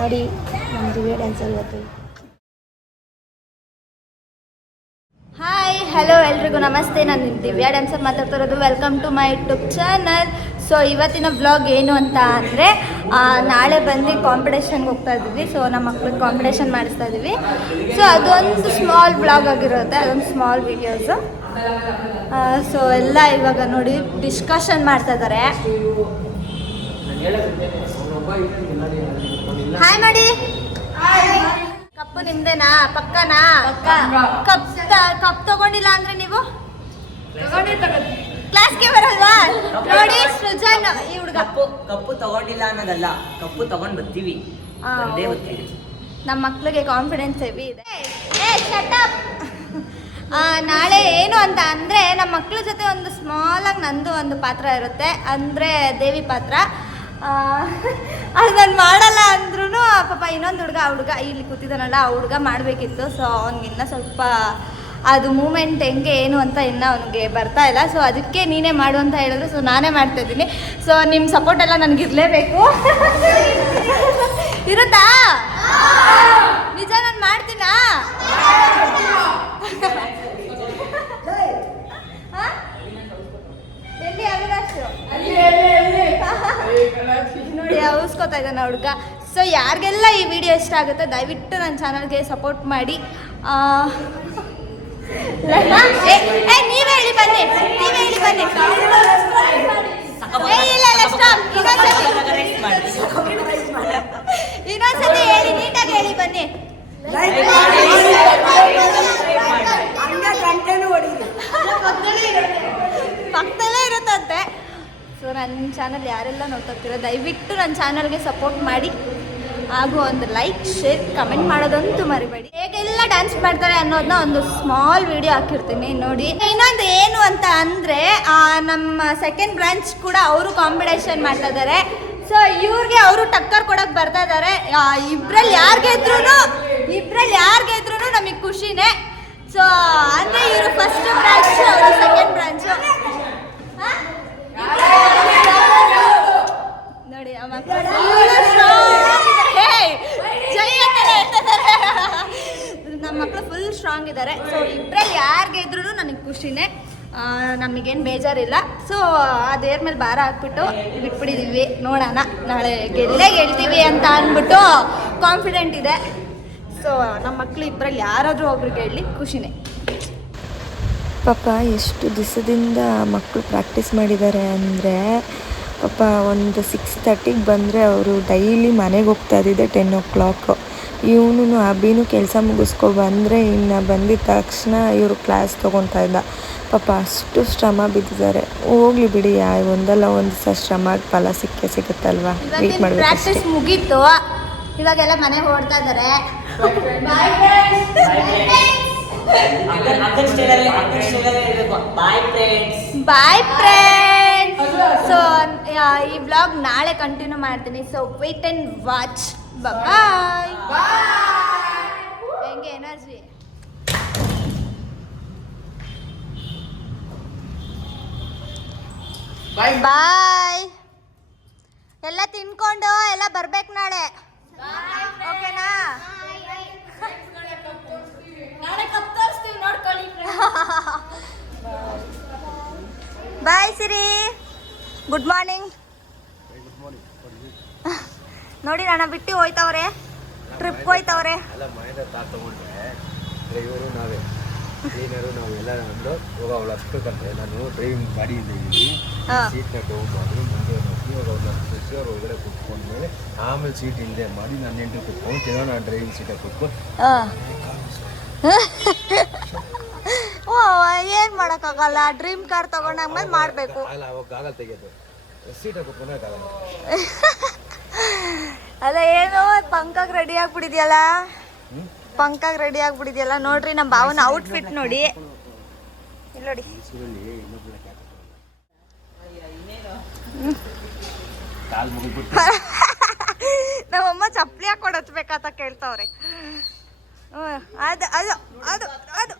ನೋಡಿ ನಮ್ಮ ದಿವ್ಯ ಡ್ಯಾನ್ಸರ್ ಇವತ್ತು. ಹಾಯ್ ಹಲೋ ಎಲ್ರಿಗೂ ನಮಸ್ತೆ, ನಾನು ದಿವ್ಯಾ ಡ್ಯಾನ್ಸರ್ ಮಾತಾಡ್ತಿರೋದು. Welcome to my YouTube channel. So ಇವತ್ತಿನ ವ್ಲಾಗ್ ಏನು ಅಂತ ಅಂದರೆ, ನಾಳೆ ಬಂದು ಕಾಂಪಿಟೇಷನ್ಗೆ ಹೋಗ್ತಾ ಇದ್ದೀವಿ. ಸೊ ನಮ್ಮ ಮಕ್ಳಿಗೆ ಕಾಂಪಿಟೇಷನ್ ಮಾಡಿಸ್ತಾ ಇದ್ದೀವಿ. ಸೊ ಅದೊಂದು ಸ್ಮಾಲ್ ವ್ಲಾಗ್ ಆಗಿರುತ್ತೆ, ಅದೊಂದು ಸ್ಮಾಲ್ ವೀಡಿಯೋಸು. ಸೊ ಎಲ್ಲ ಇವಾಗ ನೋಡಿ ಡಿಸ್ಕಷನ್ ಮಾಡ್ತಾ ಇದ್ದಾರೆ. ಹಾಯ್ ಮಾಡಿ. ಕಪ್ಪು ನಿಮ್ದೇನಾ? ಪಕ್ಕನಾ? ಕಪ್ ತಗೊಂಡಿಲ್ಲ ಅಂದ್ರೆ ನೀವು ಕ್ಲಾಸ್ಗೆ ಬರಲ್ವಾ? ನೋಡಿ ಸೃಜನ್ ಈ ಹುಡುಗ ಕಪ್ಪು ತಗೊಂಡಿಲ್ಲ ಅನ್ನೋದಲ್ಲ, ಕಪ್ಪು ತಗೊಂಡ್ ಬರ್ತೀವಿ. ನಮ್ಮ ಮಕ್ಳಿಗೆ ಕಾನ್ಫಿಡೆನ್ಸ್ ಹೆವಿ ಇದೆ. ನಾಳೆ ಏನು ಅಂತ ಅಂದರೆ, ನಮ್ಮ ಮಕ್ಳ ಜೊತೆ ಒಂದು ಸ್ಮಾಲಾಗಿ ನಂದು ಒಂದು ಪಾತ್ರ ಇರುತ್ತೆ, ಅಂದರೆ ದೇವಿ ಪಾತ್ರ. ಅದು ನಾನು ಮಾಡಲ್ಲ ಅಂದ್ರೂ ಪಾಪ ಇನ್ನೊಂದು ಹುಡುಗ ಇಲ್ಲಿ ಕೂತಿದ್ದಾನಲ್ಲ, ಆ ಹುಡುಗ ಮಾಡಬೇಕಿತ್ತು. ಸೊ ಅವ್ನಿಗಿನ್ನ ಸ್ವಲ್ಪ ಅದು ಮೂಮೆಂಟ್ ಹೆಂಗೆ ಏನು ಅಂತ ಇನ್ನೂ ಅವನಿಗೆ ಬರ್ತಾ ಇಲ್ಲ. ಸೊ ಅದಕ್ಕೆ ನೀನೇ ಮಾಡು ಅಂತ ಹೇಳಿದ್ರು. ಸೊ ನಾನೇ ಮಾಡ್ತಾಯಿದ್ದೀನಿ. ಸೊ ನಿಮ್ಮ ಸಪೋರ್ಟ್ ಎಲ್ಲ ನನಗಿರಲೇಬೇಕು. ಇರುತ್ತಾ? ನಿಜ ನಾನು ಮಾಡ್ತೀನಾ? ಎಲ್ಲಿ ಅವಿನಾಶ್ ನೋಡಿ ಔಸ್ಕೋತಾ ಇದ್ದಾನೆ ಹುಡುಗ. ಸೊ ಯಾರಿಗೆಲ್ಲ ಈ ವಿಡಿಯೋ ಇಷ್ಟ ಆಗುತ್ತೆ ದಯವಿಟ್ಟು ನನ್ನ ಚಾನಲ್ಗೆ ಸಪೋರ್ಟ್ ಮಾಡಿ. ನೀವೇ ಹೇಳಿ ಬನ್ನಿ. ಇನ್ನೊಂದ್ಸತಿ ಹೇಳಿ, ನೀಟಾಗಿ ಹೇಳಿ ಬನ್ನಿ. ಪಕ್ಕದಲ್ಲೇ ಇರುತ್ತಂತೆ. ಸೊ ನನ್ನ ಚಾನಲ್ ಯಾರೆಲ್ಲ ನೋಡ್ತಿರ್ತೀರೋ ದಯವಿಟ್ಟು ನನ್ನ ಚಾನಲ್ಗೆ ಸಪೋರ್ಟ್ ಮಾಡಿ, ಹಾಗೂ ಒಂದು ಲೈಕ್ ಶೇರ್ ಕಮೆಂಟ್ ಮಾಡೋದಂತೂ ಮರಿಬೇಡಿ. ಹೇಗೆಲ್ಲ ಡ್ಯಾನ್ಸ್ ಮಾಡ್ತಾರೆ ಅನ್ನೋದನ್ನ ಒಂದು ಸ್ಮಾಲ್ ವಿಡಿಯೋ ಹಾಕಿರ್ತೀನಿ ನೋಡಿ. ಇನ್ನೊಂದು ಏನು ಅಂತ ಅಂದರೆ, ನಮ್ಮ ಸೆಕೆಂಡ್ ಬ್ರಾಂಚ್ ಕೂಡ ಅವರು ಕಾಂಪಿಟೇಷನ್ ಮಾಡ್ತಾ ಇದ್ದಾರೆ. ಸೊ ಇವ್ರಿಗೆ ಅವರು ಟಕ್ಕರ್ ಕೊಡೋಕೆ ಬರ್ತಾ ಇದ್ದಾರೆ. ಇಬ್ರಲ್ಲಿ ಯಾರು ಗೆದ್ರೂ ನಮಗೆ ಖುಷಿನೇ. ಸೊ ಅಂದರೆ ಇವರು ಫಸ್ಟ್ ಬ್ರಾಂಚ್, ಅವರು ಸೆಕೆಂಡ್ ಬ್ರಾಂಚು. ನೋಡಿ ನಮ್ಮ ಮಕ್ಕಳು ಫುಲ್ ಸ್ಟ್ರಾಂಗ್ ಇದ್ದಾರೆ. ಸೊ ಇಬ್ಬರಲ್ಲಿ ಯಾರು ಗೆದ್ರೂ ನನಗೆ ಖುಷಿನೇ, ನಮಗೇನು ಬೇಜಾರಿಲ್ಲ. ಸೊ ಆ ದೇವ್ರ ಮೇಲೆ ಭಾರ ಹಾಕ್ಬಿಟ್ಟು ಬಿಟ್ಬಿಟ್ಟಿದ್ದೀವಿ. ನೋಡೋಣ, ನಾಳೆ ಗೆಲ್ತೀವಿ ಅಂತ ಅಂದ್ಬಿಟ್ಟು ಕಾನ್ಫಿಡೆಂಟ್ ಇದೆ. ಸೊ ನಮ್ಮ ಮಕ್ಕಳು ಇಬ್ಬರಲ್ಲಿ ಯಾರಾದರೂ ಒಬ್ರು ಗೆಲ್ಲಿ ಖುಷಿನೇ. ಪಾಪ ಎಷ್ಟು ದಿವಸದಿಂದ ಮಕ್ಕಳು ಪ್ರಾಕ್ಟೀಸ್ ಮಾಡಿದ್ದಾರೆ ಅಂದರೆ, ಪಾಪ ಒಂದು 6:30ಗೆ ಬಂದರೆ ಅವರು ಡೈಲಿ ಮನೆಗೆ ಹೋಗ್ತಾ ಇದ್ದಿದ್ದೆ 10 o'clock. ಇವನು ಅಭಿನೂ ಕೆಲಸ ಮುಗಿಸ್ಕೊ ಬಂದರೆ ಇನ್ನು ಬಂದಿದ್ದ ತಕ್ಷಣ ಇವರು ಕ್ಲಾಸ್ ತೊಗೊತಾ ಇದ್ದ. ಪಾಪ ಅಷ್ಟು ಶ್ರಮ ಬಿದ್ದಿದ್ದಾರೆ. ಹೋಗ್ಲಿ ಬಿಡಿ, ಒಂದಲ್ಲ ಒಂದು ದಿವಸ ಶ್ರಮಕ್ಕೆ ಫಲ ಸಿಗುತ್ತಲ್ವಾ. ವೇಟ್ ಮಾಡಬೇಕು. ಪ್ರಾಕ್ಟೀಸ್ ಮುಗೀತು, ಇವಾಗೆಲ್ಲ ಮನೆಗೆ ಹೊರಡ್ತಾ ಇದ್ದಾರೆ. Bye friends. ಸೊ ಈ ವ್ಲಾಗ್ ನಾಳೆ ಕಂಟಿನ್ಯೂ ಮಾಡ್ತೀನಿ. So wait and watch. Bye. ಹೆಂಗೆ ಎನರ್ಜಿ? ಬಾಯ್. ಎಲ್ಲ ತಿನ್ಕೊಂಡು ಎಲ್ಲ ಬರ್ಬೇಕು ನಾಳೆ, ಓಕೆನಾ? ಬಾಯ್ ಸಿರಿ. Good morning. ನೋಡಿ ನನ್ನ ಬಿಟ್ಟು ಹೋಯ್ತವ್ರೆ, ಟ್ರಿಪ್ ಹೋಯ್ತವ್ರೆ. ಡ್ರೈವರು ನಾವೇ, ಕ್ಲೀನರು ನಾವೆಲ್ಲ. ನಮ್ಮದು ಇವಾಗ ಅವಳು ಅಷ್ಟು ಕಲಿತೆ, ನಾನು ಡ್ರೈವಿಂಗ್ ಗಾಡಿಯಿಂದ ಇದ್ದೀನಿ. ಸೀಟ್ನ ತೊಗೊಂಡು ಮುಂದೆ ಇವಾಗ ಅವ್ರನ್ನ ಫ್ರೆಶ್ ಅವ್ರು ಒಳಗಡೆ ಕುತ್ಕೊಂಡ್ಮೇಲೆ ಆಮೇಲೆ ಸೀಟ್ ಇಲ್ಲದೆ ಮಾಡಿ ನಾನು ಎಂಟ್ರಿ ಕುತ್ಕೊಂಡು ನಾನು ಡ್ರೈವಿಂಗ್ ಸೀಟಾಗಿ ಕುತ್ಕೊಂಡು ಏನು ಮಾಡೋಕ್ಕಾಗಲ್ಲ. ಡ್ರೀಮ್ ಕಾರ್ ತಗೊಂಡಾದ್ಮೇಲೆ ಮಾಡಬೇಕು. ಅವಾಗ ಆಗಲ್ಲ ತೆಗೆಯೋದು, ಸೀಟಾಗಿ ಕುತ್ಕೊಂಡಾಗಲ್ಲ. ಅಲ್ಲ ಏನು ಪಂಕಾಗ್ ರೆಡಿ ಆಗ್ಬಿಟ್ಟಿದ್ಯಲ್ಲ, ನೋಡ್ರಿ ನಮ್ಮ ಭಾವನ ಔಟ್ಫಿಟ್ ನೋಡಿ. ಇಲ್ಲಿ ನೋಡಿ, ನಮ್ಮಮ್ಮ ಚಪ್ಪಲಿ ಹಾಕೊಂಡು ಹಚ್ಬೇಕಂತ ಕೇಳ್ತಾವ್ರೆ. ಅದು ಅದು ಅದು ಅದು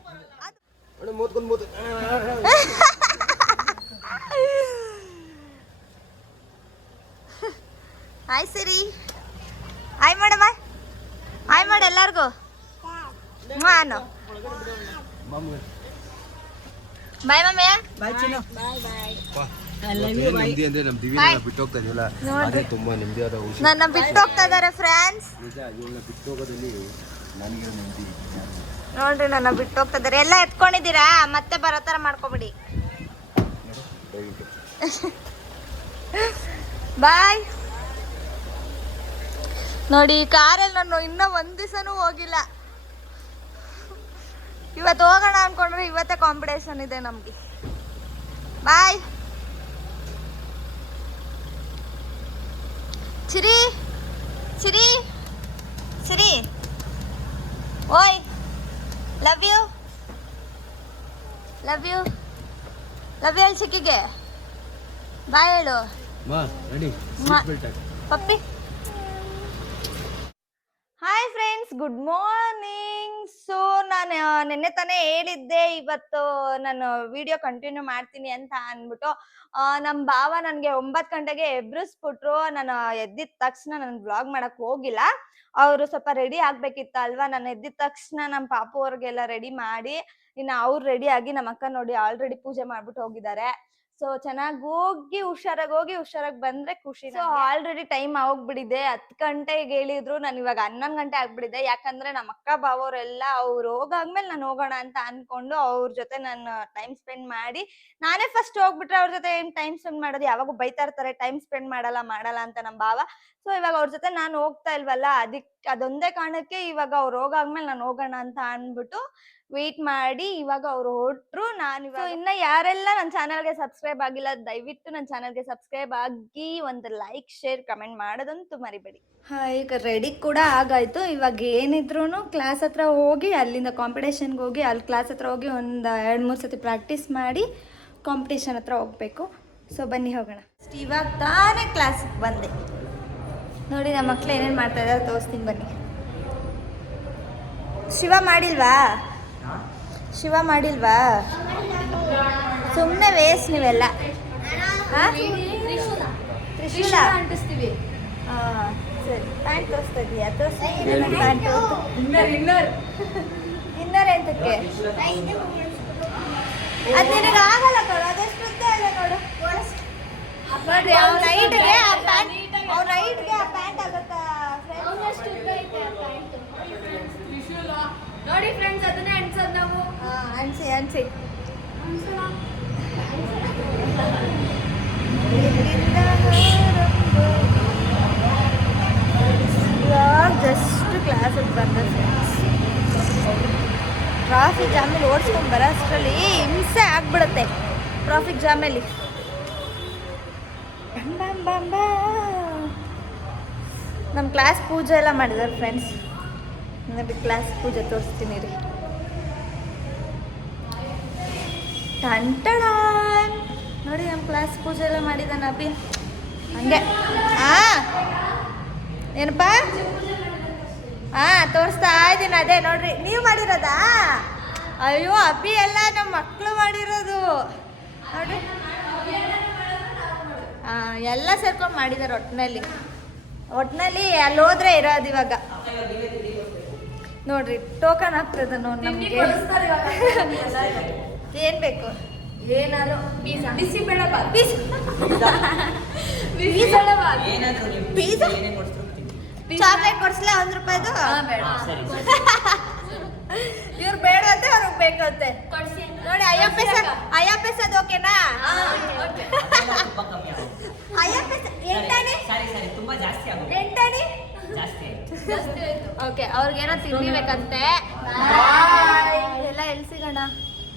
ಹಾಯ್ ಸಿರಿ, ಹಾಯ್ ಮಾಡ ಬಾಯ್, ಹಾಯ್ ಮಾಡ ಎಲ್ಲಾರ್ಗು. ನಾನು ಬಾಯ್ ಮಮ್ಮಿ. ನೆಮ್ಮದಿ ಅಂದ್ರೆ ನಮ್ ದಿವ್ಯನ ಬಿಟ್ಟು ಹೋಗ್ತಾ ಇದೆಯಲ್ಲ, ಅದೇ ತುಂಬಾ ನೆಮ್ಮದಿಯಾದ ವಿಷಯ. ನನ್ನ ಬಿಟ್ಟು ಹೋಗ್ತಾ ಇದಾರೆ ಫ್ರೆಂಡ್ಸ್. ನಿಜ, ಇವಳನ್ನ ಬಿಟ್ಟು ಹೋಗೋದಲ್ಲಿ ನನಗೆ ನೆಮ್ಮದಿ. ನೋಡ್ರಿ ನನ್ನ ಬಿಟ್ಟು ಹೋಗ್ತಾ ಇದಾರೆ. ಎಲ್ಲ ಎತ್ಕೊಂಡಿದ್ದೀರಾ, ಮತ್ತೆ ಬರೋ ಥರ ಮಾಡ್ಕೊಬಿಡಿ. ಬಾಯ್. ನೋಡಿ ಕಾರಲ್ಲಿ ನಾನು ಇನ್ನೂ ಒಂದು ದಿವಸನೂ ಹೋಗಿಲ್ಲ. ಇವತ್ತು ಹೋಗೋಣ ಅನ್ಕೊಂಡ್ರೆ ಇವತ್ತೇ ಕಾಂಪಿಟೇಷನ್ ಇದೆ ನಮಗೆ. ಬಾಯ್. ಚಿರಿ ಚಿರಿ ಚಿರಿ, ಓಯ್, love you love you love you. ಚಿಕ್ಕಿಗೆ ಬಾಯ್ ಹೇಳು. Ready puppy. Hi friends, good morning. So ನಾನು ನಿನ್ನೆ ತಾನೇ ಹೇಳಿದ್ದೆ ಇವತ್ತು ನಾನು ವಿಡಿಯೋ ಕಂಟಿನ್ಯೂ ಮಾಡ್ತೀನಿ ಅಂತ ಅಂದ್ಬಿಟ್ಟು. ನಮ್ಮ ಭಾವ ನನಗೆ 9 ಗಂಟೆಗೆ ಎಬ್ರಿಸ್ಬಿಟ್ರು. ನಾನು ಎದ್ದಿದ ತಕ್ಷಣ ನಾನು ವ್ಲಾಗ್ ಮಾಡಕ್ ಹೋಗಿಲ್ಲ. ಅವರು ಸ್ವಲ್ಪ ರೆಡಿ ಆಗ್ಬೇಕಿತ್ತ ಅಲ್ವಾ. ನಾನು ಎದ್ದಿದ ತಕ್ಷಣ ನಮ್ಮ ಪಾಪು ಅವ್ರಿಗೆಲ್ಲ ರೆಡಿ ಮಾಡಿ, ಇನ್ನು ಅವ್ರು ರೆಡಿ ಆಗಿ ನಮ್ಮ ಅಕ್ಕ ನೋಡಿ ಆಲ್ರೆಡಿ ಪೂಜೆ ಮಾಡ್ಬಿಟ್ಟು ಹೋಗಿದ್ದಾರೆ. ಸೊ ಚೆನ್ನಾಗಿ ಹೋಗಿ ಹುಷಾರಾಗಿ ಬಂದ್ರೆ ಖುಷಿ. So already time ಆಗೋಗ್ಬಿಟ್ಟಿದೆ. 10 ಗಂಟೆಗೆ ಹೇಳಿದ್ರು, ನಾನು ಇವಾಗ 11 ಗಂಟೆ ಆಗ್ಬಿಟ್ಟಿದೆ. ಯಾಕಂದ್ರೆ ನಮ್ಮ ಅಕ್ಕ ಬಾವರೆಲ್ಲ ಅವ್ರು ಹೋಗಾದ್ಮೇಲೆ ನಾನು ಹೋಗೋಣ ಅಂತ ಅನ್ಕೊಂಡು ಅವ್ರ ಜೊತೆ ನಾನು ಟೈಮ್ ಸ್ಪೆಂಡ್ ಮಾಡಿ, ನಾನೇ ಫಸ್ಟ್ ಹೋಗ್ಬಿಟ್ರೆ ಅವ್ರ ಜೊತೆ ಏನ್ ಟೈಮ್ ಸ್ಪೆಂಡ್ ಮಾಡೋದು, ಯಾವಾಗೂ ಬೈತಾ ಇರ್ತಾರೆ ಟೈಮ್ ಸ್ಪೆಂಡ್ ಮಾಡಲ್ಲ ಅಂತ ನಮ್ಮ ಭಾವ. ಸೊ ಇವಾಗ ಅವ್ರ ಜೊತೆ ನಾನು ಹೋಗ್ತಾ ಇಲ್ವಲ್ಲ, ಅದೊಂದೇ ಕಾರಣಕ್ಕೆ ಇವಾಗ ಅವ್ರು ಹೋಗಾದ್ಮೇಲೆ ನಾನು ಹೋಗೋಣ ಅಂತ ಅನ್ಬಿಟ್ಟು ವೇಟ್ ಮಾಡಿ ಇವಾಗ ಅವ್ರು ಹೊರಟ್ರು. ನಾನು ಇನ್ನ ಯಾರೆಲ್ಲ ನನ್ನ ಚಾನಲ್ಗೆ ಸಬ್ಸ್ಕ್ರೈಬ್ ಆಗಿಲ್ಲ, ದಯವಿಟ್ಟು ನನ್ನ ಚಾನಲ್ಗೆ ಸಬ್ಸ್ಕ್ರೈಬ್ ಆಗಿ ಒಂದು ಲೈಕ್ ಶೇರ್ ಕಮೆಂಟ್ ಮಾಡೋದಂತೂ ಮರಿಬೇಡಿ. ಈಗ ರೆಡಿ ಕೂಡ ಆಗಾಯ್ತು. ಇವಾಗ ಏನಿದ್ರು ಕ್ಲಾಸ್ ಹತ್ರ ಹೋಗಿ, ಅಲ್ಲಿಂದ ಕಾಂಪಿಟೇಷನ್ಗೆ ಹೋಗಿ, ಅಲ್ಲಿ ಕ್ಲಾಸ್ ಹತ್ರ ಹೋಗಿ ಒಂದು 2-3 ಸತಿ ಪ್ರಾಕ್ಟೀಸ್ ಮಾಡಿ ಕಾಂಪಿಟೇಷನ್ ಹತ್ರ ಹೋಗ್ಬೇಕು. ಸೊ ಬನ್ನಿ ಹೋಗೋಣ. ಇವಾಗ ತಾನೇ ಕ್ಲಾಸಿಗೆ ಬಂದೆ. ನೋಡಿ ನಮ್ಮ ಮಕ್ಳು ಏನೇನು ಮಾಡ್ತಾ ಇದ್ದಾರೆ ತೋರಿಸ್ತೀನಿ ಬನ್ನಿ. ಶಿವ ಮಾಡಿಲ್ವಾ? ಸುಮ್ಮನೆ ವೇಸ್ಟ್ ನೀವೆಲ್ಲ. ತ್ರಿಶೂಲ ಅಂಟಿಸ್ತೀವಿ. ಸರಿ, ಪ್ಯಾಂಟ್ ತೋರಿಸ್ತಾ ಇದೀಯಾ? ಪ್ಯಾಂಟ್ ಇನ್ನರ್ ಎಂತಕ್ಕೆ? ಅದು ನಿನಗೆ ಆಗಲ್ಲ ಕಣ, ಅದೆಷ್ಟು ಉದ್ದ ಇಲ್ಲ ನೋಡು. ನೋಡ್ರಿ ಅವ್ನ ಹೈಟ್ಗೆ ಆ ಪ್ಯಾಂಟ್ ಆಗುತ್ತಾ? ನೋಡಿ ಫ್ರೆಂಡ್ಸ್, ಅದನ್ನೇ ಅನ್ಸೋದು ನಾವು. ಅನ್ಸಿ ಜಸ್ಟ್ ಕ್ಲಾಸಿಗೆ ಬಂದ ಫ್ರೆಂಡ್ಸ್. ಟ್ರಾಫಿಕ್ ಜಾಮಲ್ಲಿ ಓಡಿಸ್ಕೊಂಡು ಬರೋ ಅಷ್ಟರಲ್ಲಿ ಹಿಂಸೆ ಆಗ್ಬಿಡುತ್ತೆ. ಟ್ರಾಫಿಕ್ ಜಾಮಲ್ಲಿ ನಮ್ಮ ಕ್ಲಾಸ್ ಪೂಜೆ ಎಲ್ಲ ಮಾಡಿದ್ದಾರೆ ಫ್ರೆಂಡ್ಸ್. ನೋಡಿ ಕ್ಲಾಸ್ ಪೂಜೆ ತೋರಿಸ್ತೀನಿ ರೀ. ನೋಡಿ ನಮ್ಮ ಕ್ಲಾಸ್ ಪೂಜೆ ಎಲ್ಲ ಮಾಡಿದ್ದಾನೆ ಅಭಿ. ಹಂಗೆ ಏನಪ್ಪ? ತೋರಿಸ್ತಾ ಇದ್ದೀನಿ. ಅದೇ ನೋಡ್ರಿ, ನೀವು ಮಾಡಿರೋದಾ? ಅಯ್ಯೋ, ಅಭಿ ಎಲ್ಲ ನಮ್ಮ ಮಕ್ಕಳು ಮಾಡಿರೋದು ನೋಡ್ರಿ. ಎಲ್ಲ ಸೇರ್ಕೊಂಡು ಮಾಡಿದ್ದಾರೆ ಒಟ್ಟಿನಲ್ಲಿ ಅಲ್ಲಿ ಹೋದ್ರೆ ಇರೋದು. ಇವಾಗ ನೋಡ್ರಿ ಟೋಕನ್ ಆಗ್ತದೆ ನೋಡಿ ನಮಗೆ. ಏನ್ ಬೇಕು? ಏನಾದ್ರು ಬಿಸಿಬೇಳೆ ಬಾತ್, ಚಾಕ್ಲೇಟ್ ಕೊಡ್ಸ್ಲೇ 1 ರೂಪಾಯಿದು? ಇವ್ರು ಬೇಡ ಅಂತೆ, ಅವ್ರಿಗೆ ಬೇಕಂತೆ. ನೋಡಿ ಅಯ್ಯಪ್ಪಸದ್ ಓಕೆನಾ? ಓಕೆ, ಅವ್ರಿಗೇನೋ ತಿನ್ಬೇಕಂತೆ. ಎಲ್ಲ ಎಲ್ಲಿ ಸಿಗೋಣ?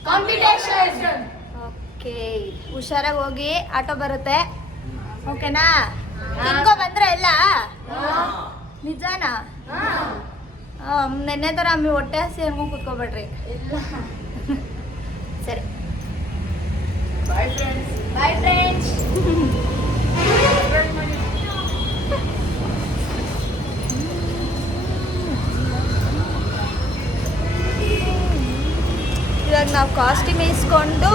ಕಾಂಪಿಟೇಷನ್. ಓಕೆ, ಹುಷಾರಾಗಿ ಹೋಗಿ, ಆಟೋ ಬರುತ್ತೆ. ಓಕೆನಾ? ತಿನ್ಕೊ ಬಂದ್ರೆ ಎಲ್ಲ ನಿಜಾನಾ? ನೆನ್ನೆ ಥರ ಅಮ್ಮಿ ಹೊಟ್ಟೆ ಹಸಿ ಹಂಗೆ ಕೂತ್ಕೊಬೇಡ್ರಿ. ಸರಿ, ಬಾಯ್ ಫ್ರೆಂಡ್ಸ್. ಇವಾಗ ನಾವು ಕಾಸ್ಟ್ಯೂಮ್ ಇಸ್ಕೊಂಡು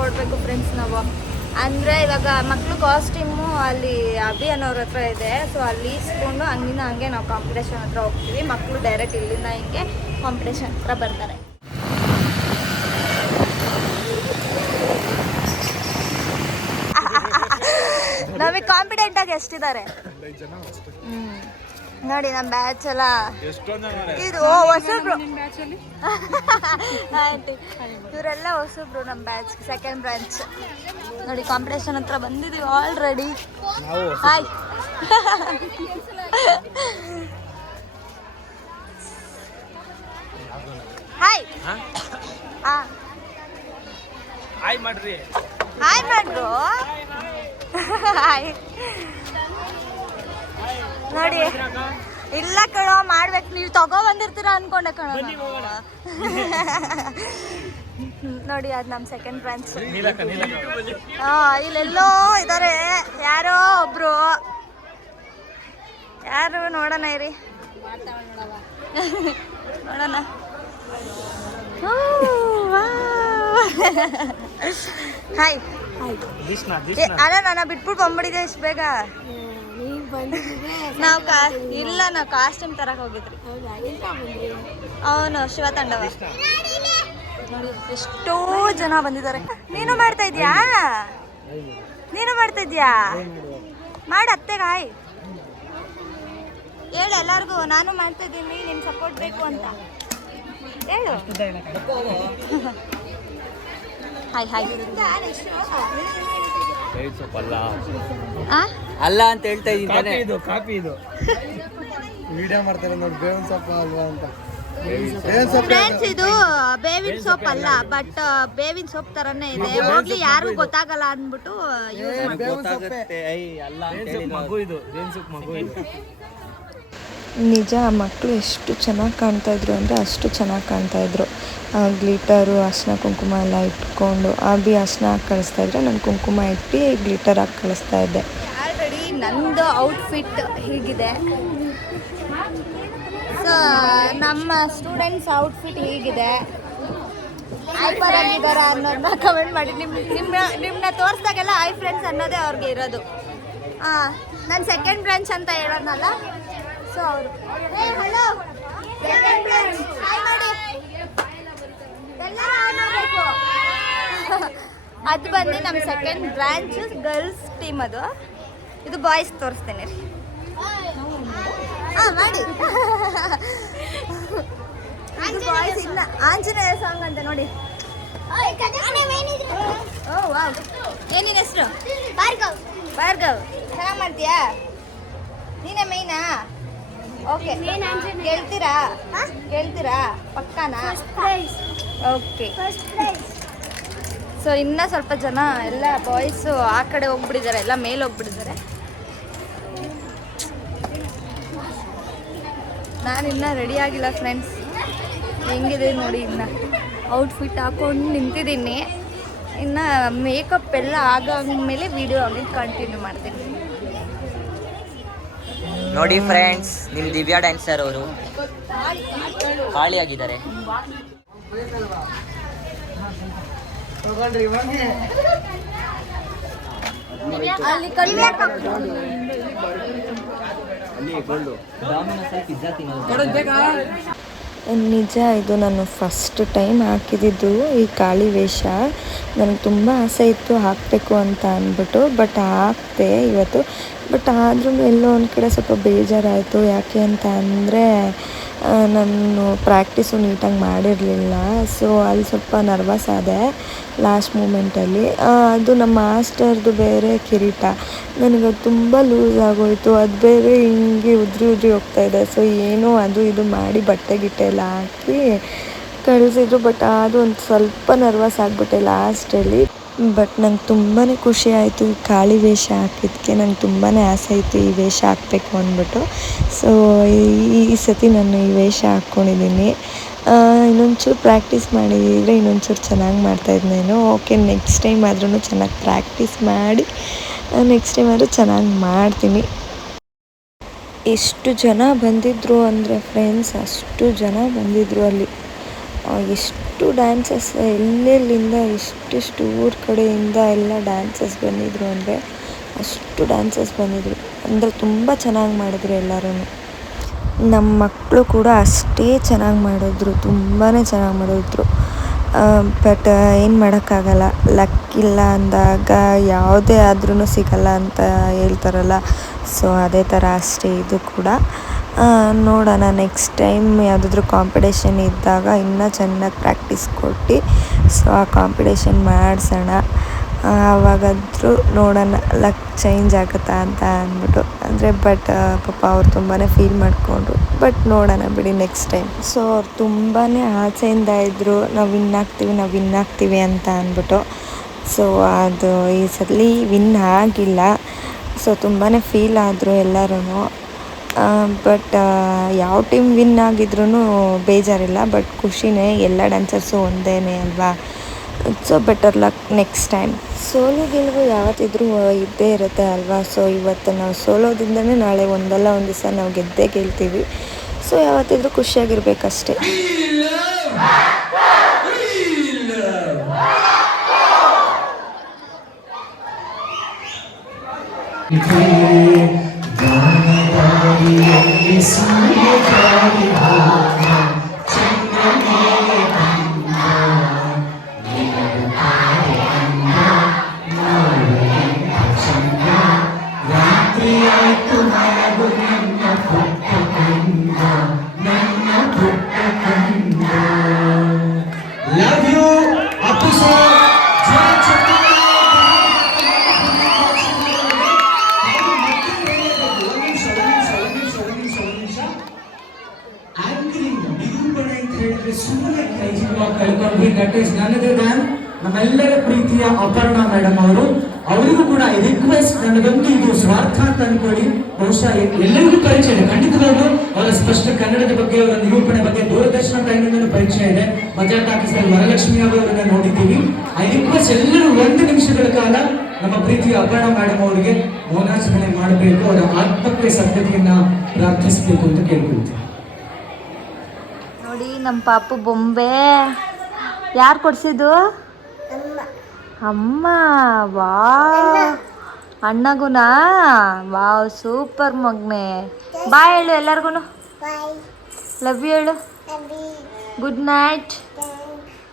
ಹೊರಡ್ಬೇಕು ಫ್ರೆಂಡ್ಸ್. ನಾವು ಅಂದರೆ ಇವಾಗ ಮಕ್ಕಳು ಕಾಸ್ಟ್ಯೂಮು ಅಲ್ಲಿ ಅಭಿ ಅನ್ನೋರ ಹತ್ರ ಇದೆ. ಸೊ ಅಲ್ಲಿ ಇಸ್ಕೊಂಡು ಹಂಗಿಂದ ಹಂಗೆ ನಾವು ಕಾಂಪಿಟೇಷನ್ ಹತ್ರ ಹೋಗ್ತೀವಿ. ಮಕ್ಕಳು ಡೈರೆಕ್ಟ್ ಇಲ್ಲಿಂದ ಹಿಂಗೆ ಕಾಂಪಿಟೇಷನ್ ಹತ್ರ ಬರ್ತಾರೆ. ನಮಗೆ ಕಾನ್ಫಿಡೆಂಟಾಗಿ ಎಷ್ಟಿದ್ದಾರೆ ನೋಡಿ ನಮ್ಮ ಬ್ಯಾಚ್ ಎಲ್ಲ. ಇದು ಹೊಸಬ್ರು ಆಂಟಿ, ಇವರೆಲ್ಲ ಹೊಸಬ್ರು ನಮ್ಮ ಬ್ಯಾಚ್, ಸೆಕೆಂಡ್ ಬ್ರಾಂಚ್. ನೋಡಿ ಕಾಂಪಿಟೇಷನ್ ಹತ್ರ ಬಂದಿದ್ದೀವಿ ಆಲ್ರೆಡಿ. ಹಾಯ್ ಹಾಯ್ ಹಾಯ್ ಮಾಡ್ರಿ. ಹಾಯ್ ಮಾಡ್ರು. ಹಾಯ್ ನೋಡಿ. ಇಲ್ಲ ಕಣೋ, ಮಾಡ್ಬೇಕು. ನೀವು ತಗೋ ಬಂದಿರ್ತೀರಾ ಅನ್ಕೊಂಡೆ ಕಣೋ. ನೋಡಿ ಅದು ನಮ್ಮ ಸೆಕೆಂಡ್ ಬ್ರಾಂಚ್. ಇಲ್ಲೆಲ್ಲೋ ಇದ್ದಾರೆ ಯಾರೋ ಒಬ್ರು. ಯಾರು ನೋಡೋಣ ಇರಿ, ನೋಡೋಣ. ಹಾಯ್ ಅಲ್ಲ, ನಾನು ಬಿಟ್ಬಿಟ್ಟು ಬಂದ್ಬಿಟ್ಟಿದ್ದೆ ಇಷ್ಟು ಬೇಗ. ನಾವು ನಾವು ಕಾಸ್ಟ್ಯೂಮ್ ತರಕ್ ಹೋಗಿದ್ರಿ. ಅವನು ಶಿವ ತಾಂಡವ. ನೋಡಿ ಎಷ್ಟೋ ಜನ ಬಂದಿದ್ದಾರೆ. ನೀನು ಮಾಡ್ತಾ ಇದ್ಯಾ? ನೀನು ಮಾಡ್ತಾ ಇದ್ಯಾ? ಮಾಡಿ ಅತ್ತೆಗೆ ಹಾಯ್ ಹೇಳು ಎಲ್ಲರಿಗೂ. ನಾನು ಮಾಡ್ತಾ ಇದ್ದೀನಿ, ನಿಮ್ ಸಪೋರ್ಟ್ ಬೇಕು ಅಂತ ಹೇಳು. Hi hi. ಅಲ್ಲ ಅಂತ ಹೇಳ್ತಾ ಇದ್ದೀನಿ. ಇದು ವಿಡಿಯೋ ಮಾಡ್ತಾರೆ ನೋಡಿ, ಬೇವಿನ ಸೊಪ್ಪು ಅಲ್ವಾ ಅಂತ. ಫ್ರೆಂಡ್ಸ್, ಇದು ಬೇವಿನ ಸೊಪ್ಪು ಅಲ್ಲ, ಬಟ್ ಬೇವಿನ ಸೊಪ್ಪು ತರನೇ ಇದೆ. ಹೋಗ್ಲಿ ಯಾರು ಗೊತ್ತಾಗಲ್ಲ ಅಂದ್ಬಿಟ್ಟು ನಿಜ ಮಕ್ಕಳು ಎಷ್ಟು ಚೆನ್ನಾಗಿ ಕಾಣ್ತಾಯಿದ್ರು ಅಂದರೆ ಅಷ್ಟು ಚೆನ್ನಾಗಿ ಕಾಣ್ತಾಯಿದ್ರು. ಗ್ಲಿಟರು, ಅರ್ಶಿನ ಕುಂಕುಮ ಎಲ್ಲ ಇಟ್ಕೊಂಡು ಅಭಿ ಅರ್ಶಿನ ಹಾಕಿ ಕಳಿಸ್ತಾಯಿದ್ರೆ, ನಾನು ಕುಂಕುಮ ಇಟ್ಟು ಗ್ಲಿಟರ್ ಹಾಕಿ ಕಳಿಸ್ತಾ ಇದ್ದೆ. ಆಲ್ರೆಡಿ ನಂದು ಔಟ್ಫಿಟ್ ಹೀಗಿದೆ. ಸೊ ನಮ್ಮ ಸ್ಟೂಡೆಂಟ್ಸ್ ಔಟ್ಫಿಟ್ ಹೀಗಿದೆ. ಹೈಪರ್ ಆಗಿದ್ದಾರಾ ಅನ್ನೋದನ್ನ ಕಮೆಂಟ್ ಮಾಡಿ. ನಿಮ್ಮನ್ನ ತೋರಿಸ್ದಾಗೆಲ್ಲ ಐ ಫ್ರೆಂಡ್ಸ್ ಅನ್ನೋದೇ ಅವ್ರಿಗೆ ಇರೋದು. ನಾನು ಸೆಕೆಂಡ್ ಬ್ರಾಂಚ್ ಅಂತ ಹೇಳೋದ್ನಲ್ಲ, ಸೊ ಅವರು ಹಲೋ ಸೆಕೆಂಡ್ ಬ್ರಾಂಚ್ ಹಾಯ್ ಮಾಡಿ ಎಲ್ಲರೂ ಹಾಯ್ ಮಾಡಬೇಕು. ಅದು ಬಂದು ನಮ್ಮ ಸೆಕೆಂಡ್ ಬ್ರಾಂಚ್ ಗರ್ಲ್ಸ್ ಟೀಮ್. ಅದು ಇದು ಬಾಯ್ಸ್ ತೋರಿಸ್ತೇನೆ ರೀ. ಮಾಡಿ ಬಾಯ್ಸ್. ಇಲ್ಲ ಆಂಜನೇಯ ಸಾಂಗ್ ಅಂತ ನೋಡಿ. ಓ ವಾವ್. ಏನಿನ ಹೆಸರು? ಭಾರ್ಗವ್. ಭಾರ್ಗವ್ ಚೆನ್ನಾಗಿ ಮಾಡ್ತೀಯಾ? ನೀನೇ ಮೈನಾ? ಓಕೆ, ಗೆಲ್ತೀರಾ ಪಕ್ಕಾನಾ? ಓಕೆ. ಸೊ ಇನ್ನೂ ಸ್ವಲ್ಪ ಜನ ಎಲ್ಲ ಬಾಯ್ಸು ಆ ಕಡೆ ಹೋಗ್ಬಿಟ್ಟಿದ್ದಾರೆ, ಎಲ್ಲ ಮೇಲೆ ಹೋಗ್ಬಿಟ್ಟಿದ್ದಾರೆ. ನಾನು ಇನ್ನೂ ರೆಡಿ ಆಗಿಲ್ಲ ಫ್ರೆಂಡ್ಸ್. ಹೆಂಗಿದೆ ನೋಡಿ, ಇನ್ನು ಔಟ್ಫಿಟ್ ಹಾಕೊಂಡು ನಿಂತಿದ್ದೀನಿ. ಇನ್ನು ಮೇಕಪ್ ಎಲ್ಲ ಆಗಾದ್ಮೇಲೆ ವಿಡಿಯೋ ಆಗಿ ಕಂಟಿನ್ಯೂ ಮಾಡ್ತೀನಿ. ನೋಡಿ ಫ್ರೆಂಡ್ಸ್, ನಿಮ್ ದಿವ್ಯಾ ಡ್ಯಾನ್ಸರ್ ಅವರು ಖಾಲಿಯಾಗಿದ್ದಾರೆ. ನಿಜ ಇದು ನಾನು ಫಸ್ಟ್ ಟೈಮ್ ಹಾಕಿದ್ದು ಈ ಕಾಳಿ ವೇಷ. ನನಗೆ ತುಂಬ ಆಸೆ ಇತ್ತು ಹಾಕಬೇಕು ಅಂತ ಅಂದ್ಬಿಟ್ಟು, ಬಟ್ ಹಾಕ್ತೆ ಇವತ್ತು. ಬಟ್ ಆದ್ರೂ ಎಲ್ಲೋ ಒಂದು ಕಡೆ ಸ್ವಲ್ಪ ಬೇಜಾರಾಯಿತು. ಯಾಕೆ ಅಂತ ಅಂದರೆ ನಾನು ಪ್ರಾಕ್ಟೀಸು ನೀಟಾಗಿ ಮಾಡಿರಲಿಲ್ಲ. ಸೊ ಅಲ್ಲಿ ಸ್ವಲ್ಪ ನರ್ವಸ್ ಆದೆ ಲಾಸ್ಟ್ ಮೂಮೆಂಟಲ್ಲಿ. ಅದು ನಮ್ಮ ಮಾಸ್ಟರ್ದು ಬೇರೆ ಕಿರೀಟ, ನನಗೆ ತುಂಬ ಲೂಸ್ ಆಗೋಯಿತು. ಅದು ಬೇರೆ ಹಿಂಗೆ ಉದ್ರಿ ಹೋಗ್ತಾಯಿದೆ. ಸೊ ಏನೋ ಅದು ಇದು ಮಾಡಿ ಬಟ್ಟೆ ಗಿಟ್ಟೆ ಎಲ್ಲ ಹಾಕಿ ಕಳಿಸಿದ್ರು. ಬಟ್ ಅದು ಒಂದು ಸ್ವಲ್ಪ ನರ್ವಸ್ ಆಗಿಬಿಟ್ಟೆ ಲಾಸ್ಟಲ್ಲಿ. ಬಟ್ ನಂಗೆ ತುಂಬಾ ಖುಷಿ ಆಯಿತು ಈ ಕಾಳಿ ವೇಷ ಹಾಕಿದ್ದಕ್ಕೆ. ನಂಗೆ ತುಂಬಾ ಆಸೆ ಇತ್ತು ಈ ವೇಷ ಹಾಕಬೇಕು ಅಂದ್ಬಿಟ್ಟು. ಸೊ ಈ ಸತಿ ನಾನು ಈ ವೇಷ ಹಾಕ್ಕೊಂಡಿದ್ದೀನಿ. ಇನ್ನೊಂಚೂರು ಪ್ರಾಕ್ಟೀಸ್ ಮಾಡಿದರೆ ಇನ್ನೊಂಚೂರು ಚೆನ್ನಾಗಿ ಮಾಡ್ತಾಯಿದ್ನೇನೋ. ಓಕೆ, ನೆಕ್ಸ್ಟ್ ಟೈಮ್ ಆದ್ರೂ ಚೆನ್ನಾಗಿ ಪ್ರಾಕ್ಟೀಸ್ ಮಾಡಿ ನೆಕ್ಸ್ಟ್ ಟೈಮ್ ಆದರೂ ಚೆನ್ನಾಗಿ ಮಾಡ್ತೀನಿ. ಎಷ್ಟು ಜನ ಬಂದಿದ್ದರು ಅಂದರೆ ಫ್ರೆಂಡ್ಸ್, ಅಷ್ಟು ಜನ ಬಂದಿದ್ದರು ಅಲ್ಲಿ. ಎಷ್ಟು ಡ್ಯಾನ್ಸಸ್ ಎಲ್ಲೆಲ್ಲಿಂದ ಎಷ್ಟೆಷ್ಟು ಊರ ಕಡೆಯಿಂದ ಎಲ್ಲ ಡ್ಯಾನ್ಸಸ್ ಬಂದಿದ್ರು ಅಂದರೆ ಅಷ್ಟು ಡ್ಯಾನ್ಸಸ್ ಬಂದಿದ್ರು. ಅಂದರೆ ತುಂಬ ಚೆನ್ನಾಗಿ ಮಾಡಿದ್ರು ಎಲ್ಲರೂ. ನಮ್ಮ ಮಕ್ಕಳು ಕೂಡ ಅಷ್ಟೇ ಚೆನ್ನಾಗಿ ಮಾಡಿದ್ರು, ತುಂಬಾ ಚೆನ್ನಾಗಿ ಮಾಡಿದ್ರು. ಬಟ್ ಏನು ಮಾಡೋಕ್ಕಾಗಲ್ಲ, ಲಕ್ ಇಲ್ಲ ಅಂದಾಗ ಯಾವುದೇ ಆದ್ರೂ ಸಿಗಲ್ಲ ಅಂತ ಹೇಳ್ತಾರಲ್ಲ, ಸೊ ಅದೇ ಥರ ಅಷ್ಟೇ ಇದು ಕೂಡ. ನೋಡೋಣ ನೆಕ್ಸ್ಟ್ ಟೈಮ್ ಯಾವುದಾದ್ರೂ ಕಾಂಪಿಟೇಷನ್ ಇದ್ದಾಗ ಇನ್ನೂ ಚೆನ್ನಾಗಿ ಪ್ರಾಕ್ಟೀಸ್ ಕೊಟ್ಟು ಸೊ ಆ ಕಾಂಪಿಟೇಷನ್ ಮಾಡಿಸೋಣ. ಆವಾಗಾದರೂ ನೋಡೋಣ ಲಕ್ ಚೇಂಜ್ ಆಗುತ್ತಾ ಅಂತ ಅಂದ್ಬಿಟ್ಟು. ಅಂದರೆ ಬಟ್ ಪಾಪ ಅವ್ರು ತುಂಬಾ ಫೀಲ್ ಮಾಡಿಕೊಂಡ್ರು. ಬಟ್ ನೋಡೋಣ ಬಿಡಿ ನೆಕ್ಸ್ಟ್ ಟೈಮ್. ಸೊ ಅವ್ರು ತುಂಬಾ ಆಸೆಯಿಂದ ಇದ್ದರು, ನಾವು ವಿನ್ ಆಗ್ತೀವಿ ಅಂತ ಅಂದ್ಬಿಟ್ಟು. ಸೊ ಅದು ಈ ಸಲ ವಿನ್ ಆಗಿಲ್ಲ. ಸೊ ತುಂಬಾ ಫೀಲ್ ಆದರು ಎಲ್ಲರೂ. ಬಟ್ ಯಾವ ಟೀಮ್ ವಿನ್ ಆಗಿದ್ರೂ ಬೇಜಾರಿಲ್ಲ, ಬಟ್ ಖುಷಿನೇ. ಎಲ್ಲ ಡ್ಯಾನ್ಸರ್ಸು ಒಂದೇ ಅಲ್ವಾ. So better luck next time. ಸೋಲು ಗೆಲುವು ಯಾವತ್ತಿದ್ರೂ ಇದ್ದೇ ಇರುತ್ತೆ ಅಲ್ವಾ. ಸೊ ಇವತ್ತು ನಾವು ಸೋಲೋದ್ರಿಂದನೇ ನಾಳೆ ಒಂದಲ್ಲ ಒಂದು ದಿವಸ ನಾವು ಗೆದ್ದೇ ಗೆಲ್ತೀವಿ. ಸೊ ಯಾವತ್ತಿದ್ರೂ ಖುಷಿಯಾಗಿರ್ಬೇಕಷ್ಟೇ. Love you, Appu sir. Anchoring ನಿರೂಪಣೆ ಅಂತ ಹೇಳಿದ್ರೆ ಸುಮ್ಮನೆ ಕೈ ಜೀವ ಕಳ್ಕೊಂಡ್ವಿ. That is none other than ನಮ್ಮೆಲ್ಲರ ಪ್ರೀತಿಯ ಅಪರ್ಣಾ ಮೇಡಮ್ ಅವರು. ಅವರಿಗೂ ಕೂಡ ಈ ರಿಕ್ವೆಸ್ಟ್, ನನಗಂತೂ ಇದು ಸ್ವಾರ್ಥ ಅಂತ ಅನ್ಕೊಳ್ಳಿ, ಬಹುಶಃ ಎಲ್ಲರಿಗೂ ಪರಿಚಯ ಇದೆ ಖಂಡಿತವಾಗ್ಲೂ. ಅವರ ಸ್ಪಷ್ಟ ಕನ್ನಡದ ಬಗ್ಗೆ, ಅವರ ನಿರೂಪಣೆ ಬಗ್ಗೆ ದೂರದರ್ಶನ ಟೈಮಿಂದಲೂ ಪರಿಚಯ ಇದೆ. ಮಜಾ ಟಾಕೀಸ್ನಲ್ಲಿ ವರಲಕ್ಷ್ಮಿ ಅವರನ್ನ ನೋಡಿದ್ದೀವಿ. ಐ ರಿಕ್ವೆಸ್ಟ್ ಎಲ್ಲರೂ 1 ನಿಮಿಷಗಳ ಕಾಲ ನಮ್ಮ ಪ್ರೀತಿಯ ಅಪರ್ಣಾ ಮೇಡಮ್ ಅವರಿಗೆ ಮೌನಾಚರಣೆ ಮಾಡಬೇಕು, ಅವರ ಆತ್ಮಕ್ಕೆ ಸದ್ಗತಿಯನ್ನ ಪ್ರಾರ್ಥಿಸಬೇಕು ಅಂತ ಕೇಳ್ಕೊಳ್ತೀವಿ. ನೋಡಿ ನಮ್ಮ ಪಾಪು ಬೊಂಬೆ ಯಾರು ಕೊಡ್ಸಿದ್ದು? ಅಮ್ಮ. ವಾ, ಅಣ್ಣಗುನಾ? Wow, super ಮಗ್ನೆ. ಬಾಯ್ ಹೇಳು ಎಲ್ಲರಿಗೂ. ಲವ್ ಯು ಹೇಳು. Good night.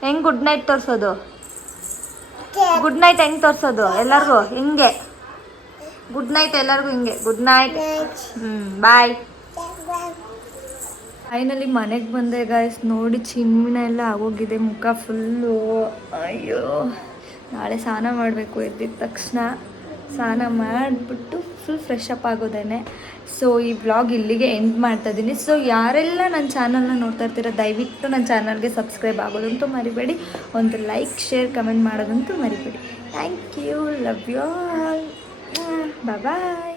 ಹೆಂಗೆ ಗುಡ್ ನೈಟ್ ತೋರಿಸೋದು? ಗುಡ್ ನೈಟ್ ಹೆಂಗೆ ತೋರಿಸೋದು ಎಲ್ಲರಿಗೂ? ಹಿಂಗೆ ಗುಡ್ ನೈಟ್ ಎಲ್ಲರಿಗೂ, ಹಿಂಗೆ ಗುಡ್ ನೈಟ್. ಬಾಯ್. ಫೈನಲಿ ಮನೆಗೆ ಬಂದೆ ಗಾಯ್ಸ್. ನೋಡಿ ಚಿಮ್ಮಿನ ಎಲ್ಲ ಆಗೋಗಿದೆ, ಮುಖ ಫುಲ್ಲು. ಅಯ್ಯೋ, ನಾಳೆ ಸ್ನಾನ ಮಾಡಬೇಕು. ಎದ್ದಿದ ತಕ್ಷಣ ಸ್ನಾನ ಮಾಡಿಬಿಟ್ಟು ಫುಲ್ ಫ್ರೆಶ್ ಅಪ್ ಆಗೋದೇನೆ. ಸೊ ಈ ವ್ಲಾಗ್ ಇಲ್ಲಿಗೆ ಎಂಡ್ ಮಾಡ್ತಾ ಇದ್ದೀನಿ. ಸೊ ಯಾರೆಲ್ಲ ನನ್ನ ಚಾನಲ್ನ ನೋಡ್ತಾ ಇರ್ತೀರ, ದಯವಿಟ್ಟು ನನ್ನ ಚಾನಲ್ಗೆ ಸಬ್ಸ್ಕ್ರೈಬ್ ಆಗೋದಂತೂ ಮರಿಬೇಡಿ. ಒಂದು ಲೈಕ್, ಶೇರ್, ಕಮೆಂಟ್ ಮಾಡೋದಂತೂ ಮರಿಬೇಡಿ. Thank you. Love you all. Bye.